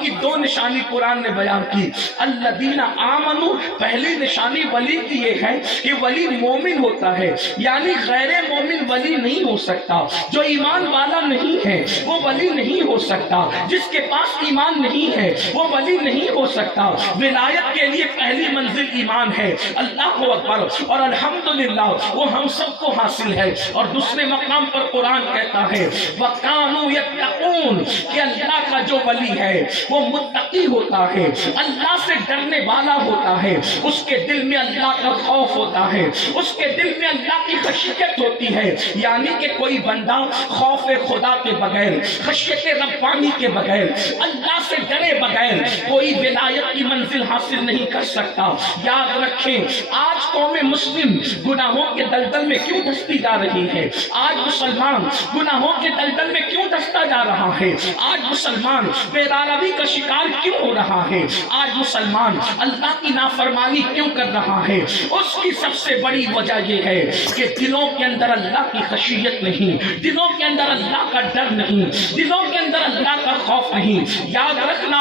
کی دو نشانی قرآن نے بیان کی. الذین آمنوا، پہلی نشانی ولی کی یہ ہے کہ ولی مومن ہوتا ہے، یعنی غیر مومن ولی نہیں ہو سکتا. جو ایمان والا نہیں ہے وہ ولی نہیں ہو سکتا. جس کے پاس ایمان نہیں ہے وہ ولی نہیں ہو سکتا. ولایت کے لیے پہلی منزل ایمان ہے. اللہ اکبر اور الحمدللہ وہ ہم سب کو حاصل ہے. اور دوسرے مقام پر قرآن کہتا ہے وَكَانُوا يَتَّقُونَ، کہ اللہ کا جو ولی ہے وہ متقی ہوتا ہے، اللہ سے ڈرنے والا ہوتا ہے. اس کے دل میں اللہ کا خوف ہوتا ہے، اس کے دل میں اللہ کی خشیت ہوتی ہے. یعنی کہ کوئی بندہ خوف خدا کے بغیر، خشیت ربانی کے بغیر، اللہ سے ڈرے بغیر کوئی ولایت کی منزل حاصل نہیں کر سکتا. یاد رکھیں آج قوم مسلم گناہوں کے دلدل میں کیوں دھستی جا رہی ہے؟ آج مسلمان گناہوں کے دلدل میں کیوں دھستا جا رہا ہے؟ آج مسلمان بے-راروی کا شکار کیوں ہو رہا ہے؟ آج مسلمان اللہ کی نافرمانی کیوں کر رہا ہے؟ اس کی سب سے بڑی وجہ یہ ہے کہ دلوں کے اندر اللہ کی خشیت نہیں، دلوں کے اندر اللہ کا ڈر نہیں، دلوں کے اندر اللہ کا خوف نہیں. یاد رکھنا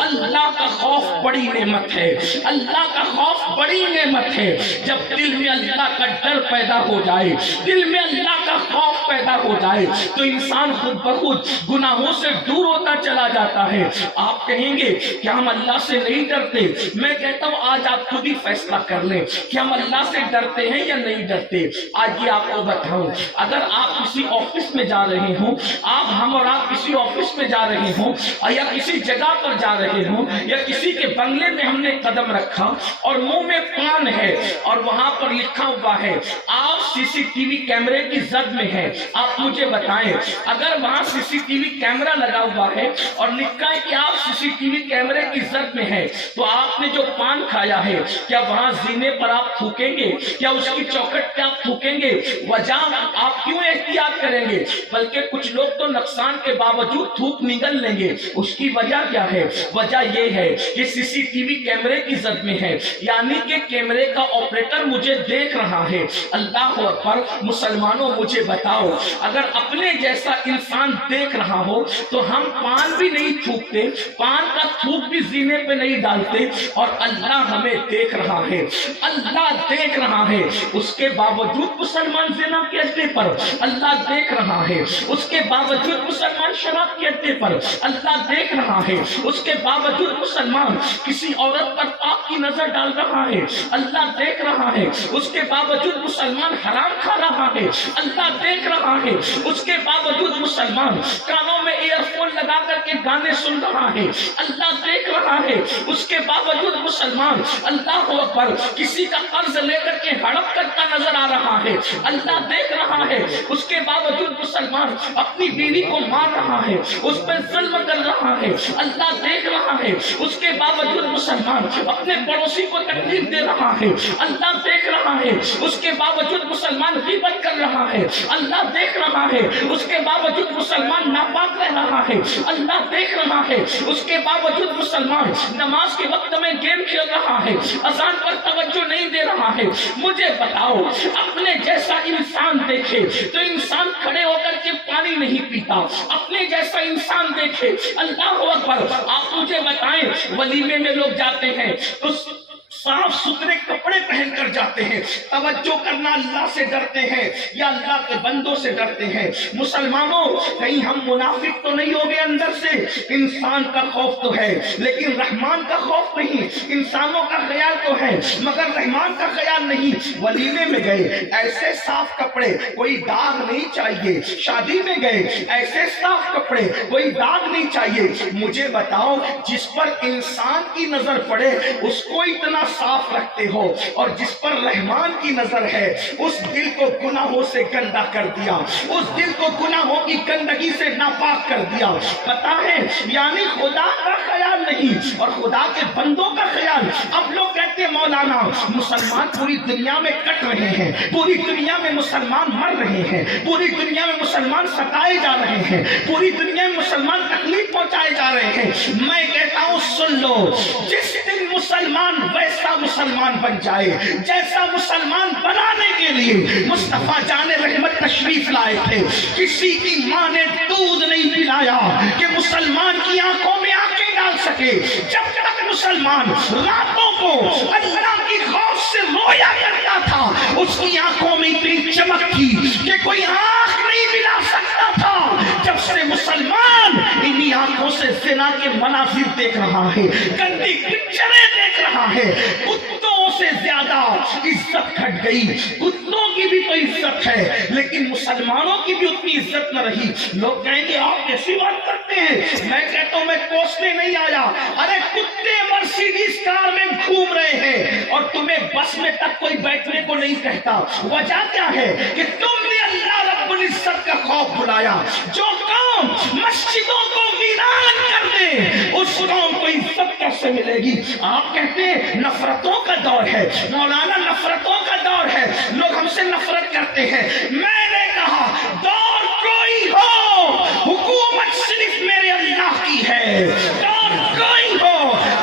اللہ کا خوف بڑی نعمت ہے، اللہ کا خوف بڑی نعمت ہے. جب دل میں اللہ کا ڈر پیدا ہو جائے، دل میں اللہ کا خوف پیدا ہو جائے تو انسان خود بخود گناہوں سے دور ہوتا چلا جاتا ہے. آپ کہیں گے کہ ہم اللہ سے نہیں ڈرتے. میں کہتا ہوں آج آپ خود ہی فیصلہ کر لیں کہ ہم اللہ سے ڈرتے ہیں یا نہیں ڈرتے. آج یہ آپ کو بتاؤں، اگر آپ کسی آفس میں جا رہے ہوں، ہم اور آپ کسی آفس میں جا رہے ہوں یا کسی جگہ پر جا رہے ہوں یا کسی کے بنگلے میں ہم نے قدم رکھا اور منہ میں پان ہے اور وہاں پر لکھا ہوا ہے آپ سی سی ٹی وی کیمرے کی زد میں ہیں، آپ مجھے بتائیں اگر وہاں سی سی ٹی وی کیمرہ لگا ہوا ہے اور لکھا ہے کہ آپ سی سی ٹی وی کیمرے کی زد میں ہیں تو آپ نے جو پان کھایا ہے کیا وہاں زینے پر آپ تھوکیں گے؟ کیا اس کی چوکھٹ پہ آپ تھوکیں گے؟ وجہ آپ کیوں احتیاط کریں گے؟ بلکہ کچھ لوگ تو نقصان کے باوجود تھوک نگل لیں گے. اس کی وجہ کیا ہے؟ وجہ یہ ہے کہ سی سی ٹی وی کیمرے کی زد میں ہے، یعنی کہ کیمرے کا آپریٹر مجھے دیکھ رہا ہے. اللہ اکبر. مسلمانوں مجھے بتاؤ اگر اپنے جیسا انسان دیکھ رہا ہو تو ہم پان بھی نہیں تھوکتے، پان کا تھوک بھی زینے پہ نہیں ڈالتے، اور اللہ ہمیں دیکھ رہا ہے، اللہ دیکھ رہا ہے. اس کے باوجود مسلمان زنا کے اڈے پر اللہ دیکھ رہا ہے، اس کے باوجود مسلمان شراب کے اڈے پر اللہ دیکھ رہا ہے، اس کے باوجود مسلمان کسی عورت پر پاک کی نظر ڈال رہا ہے، اللہ دیکھ رہا ہے. اس کے باوجود مسلمان حرام کھا رہا ہے، اللہ دیکھ رہا ہے. اس کے باوجود مسلمان کانوں میں ایئر فون لگا کر کے گانے سن رہا ہے، اللہ دیکھ رہا ہے. اس کے باوجود مسلمان اللہ اکبر کسی کا قرض لے کر کے ہڑپ کرتا نظر آ رہا ہے، اللہ دیکھ رہا ہے. اس کے باوجود مسلمان اپنی بیوی کو مار رہا ہے، اس پر ظلم کر رہا ہے، اللہ دیکھ رہا ہے. اس کے باوجود مسلمان اپنے پڑوسی کو تکلیف دے رہا ہے، اللہ دیکھ رہا ہے. اس کے باوجود مسلمان غیبت کر رہا ہے، اللہ دیکھ رہا ہے. اس کے باوجود مسلمان ناپاک رہ رہا ہے، اللہ دیکھ رہا ہے. اس کے باوجود مسلمان نماز کے وقت میں گیم کھیل رہا ہے، اذان پر توجہ نہیں دے رہا ہے. مجھے بتاؤ اپنے جیسا انسان دیکھے تو انسان کھڑے ہو کر کے پانی نہیں پیتا، اپنے جیسا انسان دیکھے اللہ اکبر. آپ مجھے بتائیں ولیمے میں لوگ جاتے ہیں تو صاف ستھرے کپڑے پہن کر جاتے ہیں، توجہ کرنا اللہ سے ڈرتے ہیں یا اللہ کے بندوں سے ڈرتے ہیں؟ مسلمانوں کہیں ہم منافق تو نہیں ہو گئے اندر سے؟ انسان کا خوف تو ہے لیکن رحمان کا خوف نہیں. انسانوں کا خیال تو ہے مگر رحمان کا خیال نہیں. ولیمے میں گئے ایسے صاف کپڑے کوئی داغ نہیں چاہیے، شادی میں گئے ایسے صاف کپڑے کوئی داغ نہیں چاہیے. مجھے بتاؤ جس پر انسان کی نظر پڑے اس کو اتنا صاف رکھتے ہو اور جس پر رحمان کی نظر ہے اس دل کو گناہوں سے گندا کر دیا، اس دل کو گناہوں کی گندگی سے ناپاک کر دیا. پتا ہے یعنی خدا کا خیال نہیں اور خدا کے بندوں کا خیال. اب لوگ کہتے ہیں مولانا مسلمان پوری دنیا میں کٹ رہے ہیں، پوری دنیا میں مسلمان مر رہے ہیں، پوری دنیا میں مسلمان ستائے جا رہے ہیں، پوری دنیا میں مسلمان تکلیف پہنچائے جا رہے ہیں. میں کہتا ہوں سن لو، جس دن مسلمان ویسا مسلمان بن جائے جیسا مسلمان بنانے کے لیے مصطفیٰ جان رحمت تشریف لائے تھے. کسی کی ماں نے دودھ نہیں پلایا کہ مسلمان کی آنکھوں میں آنکھیں ڈال सके। जब तक मुसलमान रातों को अल्लाह की खौफ से रोया करता था, उसकी आंखों में इतनी चमक थी कि कोई आंख नहीं मिला सकता था। जब से मुसलमान इन्हीं आंखों से ज़िना के मनाज़िर देख रहा है, गंदी पिक्चरें देख रहा है, कुत्तों से ज्यादा इज्जत घट गई। कुत्तों की भी तो इज्जत है, लेकिन मुसलमानों की भी उतनी इज्जत न रही। लोग कहेंगे आप कैसी बात करते हैं? मैं कहता हूं मैं कोसने नहीं आया। अरे कुत्ते मर्सिडीज कार में घूम रहे हैं और तुम्हें बस में तक कोई बैठने को नहीं कहता। वजह क्या है कि तुमने अल्लाह रब्बुल इज्जत का खौफ बुलाया। जो कौम मस्जिदों को वीरान कर दे, उस कौम को इज्जत कैसे मिलेगी? आप कहते हैं नफरतों का दौर है, मौलाना नफरतों का दौर है, लोग हमसे नफरत करते हैं। मैंने कहा दौर कोई हो, हुकूमत सिर्फ मेरे अल्लाह की है। दौर कोई हो,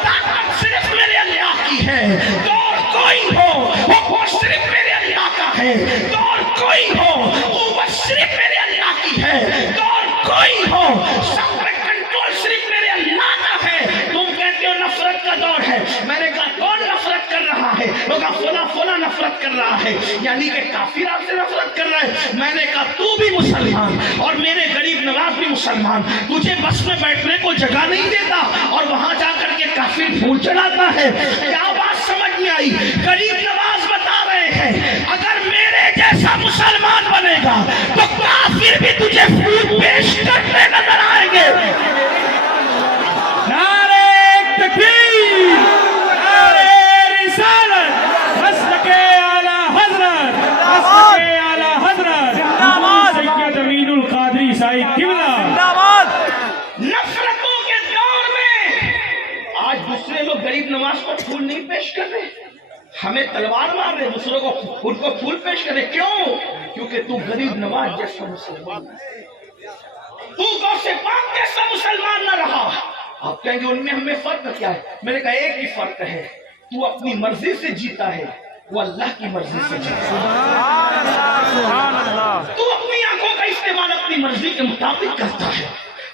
ताकत सिर्फ मेरे अल्लाह की है। दौर कोई हो, हुकूमत सिर्फ मेरे अल्लाह का है। दौर कोई हो, हुकूमत सिर्फ मेरे अल्लाह की है। दौर कोई हो, सब कंट्रोल सिर्फ मेरे अल्लाह का है। तुम कहते हो नफरत का दौर है। मैंने कहा कौन नफरत कर रहा है? लोग फला फला नफरत कर रहा है, यानी कि काफिर आपसे नफरत कर रहा है। मैंने कहा तू भी मुसलमान और मेरे गरीब नवाज भी मुसलमान, तुझे बस में बैठने को जगह नहीं देता और वहां जाकर के काफिर फूल चढ़ाता है। क्या बात समझ में आई? गरीब नवाज बता रहे हैं अगर मेरे जैसा मुसलमान बनेगा तो काफिर भी तुझे फूल पेश करते नजर आएंगे। नारे तकबीर, नारे रिसालत, मसलके आला हजरत, मसलके आला हजरत सैयद अमीनुल कादरी साहिब किबला। नफरतों के दौर में आज दूसरे लोग गरीब नवाज को फूल नहीं पेश कर रहे, हमें तलवार मार रहे, दूसरों को उनको फूल पेश करे। क्यों? क्योंकि तू गरीब नवाज जैसा मुसलमान, तू गौसे पाक जैसा मुसलमान न रहा। आप कहेंगे उनमें हमें फर्क क्या है? मैंने कहा एक ही फर्क है, तू अपनी मर्जी से जीता है, वो अल्लाह की मर्जी से जीता है। तू अपनी आंखों का इस्तेमाल अपनी मर्जी के मुताबिक करता है,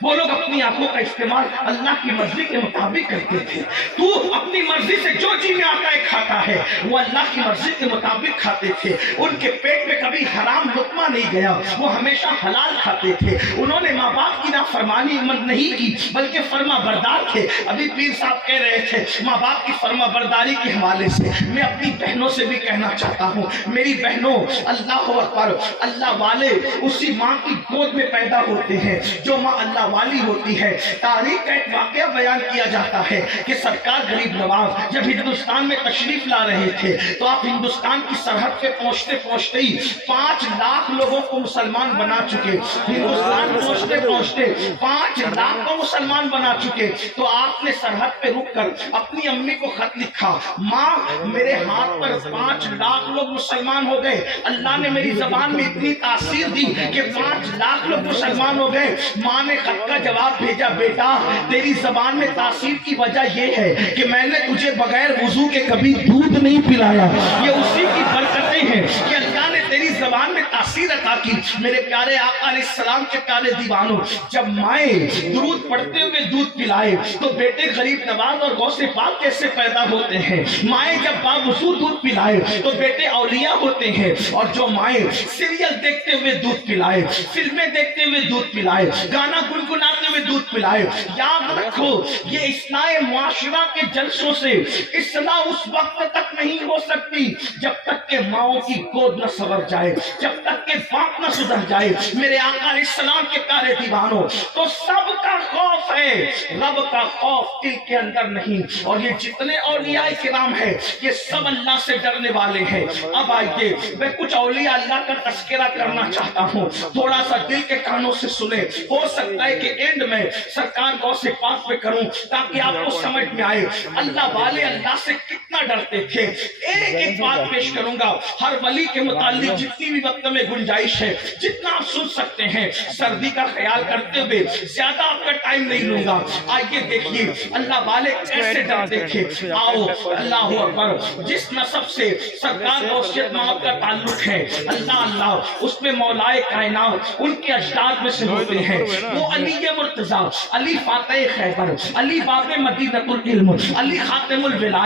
वो लोग अपनी आंखों का इस्तेमाल अल्लाह की मर्जी के मुताबिक करते थे। तू अपनी मर्जी से जो चीज में आता है खाता है, वो अल्लाह की मर्जी के मुताबिक खाते थे। उनके पेट में कभी हराम लुकमा नहीं गया, वो हमेशा हलाल खाते थे। उन्होंने माँ बाप की नाफरमानी नहीं की, बल्कि फर्मा बरदार थे। अभी पीर साहब कह रहे थे माँ बाप की फर्मा बरदारी के हवाले से मैं अपनी बहनों से भी कहना चाहता हूँ, मेरी बहनों अल्लाह अकबर, अल्लाह वाले उसी माँ की गोद में पैदा होते हैं जो माँ अल्लाह वाली होती है। तारीख का एक वाकया बयान किया जाता है कि सरकार गरीब नवाज जब हिंदुस्तान में तशरीफ ला रहे थे तो आप हिंदुस्तान की सरहद पे पहुंचते पहुंचते ही 5 लाख लोगों को मुसलमान बना चुके। हिंदुस्तान पहुंचते पहुंचते 5 लाख को मुसलमान बना चुके। तो आपने सरहद पे रुक कर अपनी अम्मी को खत लिखा, माँ मेरे हाथ पर 5 लाख लोग मुसलमान हो गए। अल्लाह ने मेरी जबान में इतनी तासीर दी कि 5 लाख लोग मुसलमान हो गए। माँ ने का जवाब भेजा, बेटा तेरी जबान में तासीर की वजह यह है कि मैंने तुझे बगैर वुजू के कभी दूध नहीं पिलाया। ये उसी की बरकतें हैं कि अल्लाह ने तेरी जबान में तासीर अता की। मेरे प्यारे आका अलैहिस्सलाम के प्यारे दीवानों, जब माए दुरूद पढ़ते हुए दूध पिलाए तो बेटे गरीब नवाज और गौसे पाक कैसे पैदा होते हैं। माए जब बावजूद दूध पिलाए तो बेटे औलिया होते हैं। और जो माए सीरियल देखते हुए दूध पिलाए, फिल्में देखते हुए दूध पिलाए, गाना गुनगुनाते हुए दूध पिलाए, याद रखो ये इस्लाह मुआशरा के जलसों से इस्लाह उस वक्त तक नहीं हो सकती जब तक के माओं की गोद न सवर जाए, जब तक के बाप न सुधर जाए। मेरे आका इस्लाम के प्यारे दीवानों, तो सबका खौफ है, रब का खौफ दिल के अंदर नहीं। और ये जितने औलिया किराम है ये सब अल्लाह से डरने वाले हैं। अब आइए मैं कुछ औलिया अल्लाह का तस्करा करना चाहता हूँ, थोड़ा सा दिल के कानों से सुने। हो सकता है कि एंड में सरकार गौसे पाक पे करूं ताकि आपको समझ में आए अल्लाह वाले अल्लाह से कितना डरते थे। एक एक बात पेश करूंगा हर वली के मुतालिक, जितनी भी वक्त में गुंजाइश है, जितना आप सुन सकते हैं। सर्दी का ख्याल करते हुए ज्यादा आपका टाइम नहीं लूंगा। आइए देखिए अल्लाह वाले कैसे डरते थे। आओ अल्लाह अकबर, जिस नसब से सरकार गौसियत महब का ताल्लुक है, अल्लाह अल्लाह उसमें मौलाए कायनात उनके अजदाद में से होते हैं। वो अली मुर्तजा علی فاتح خیبر، علی باب مدینۃ العلم، علی خاتم الولایات۔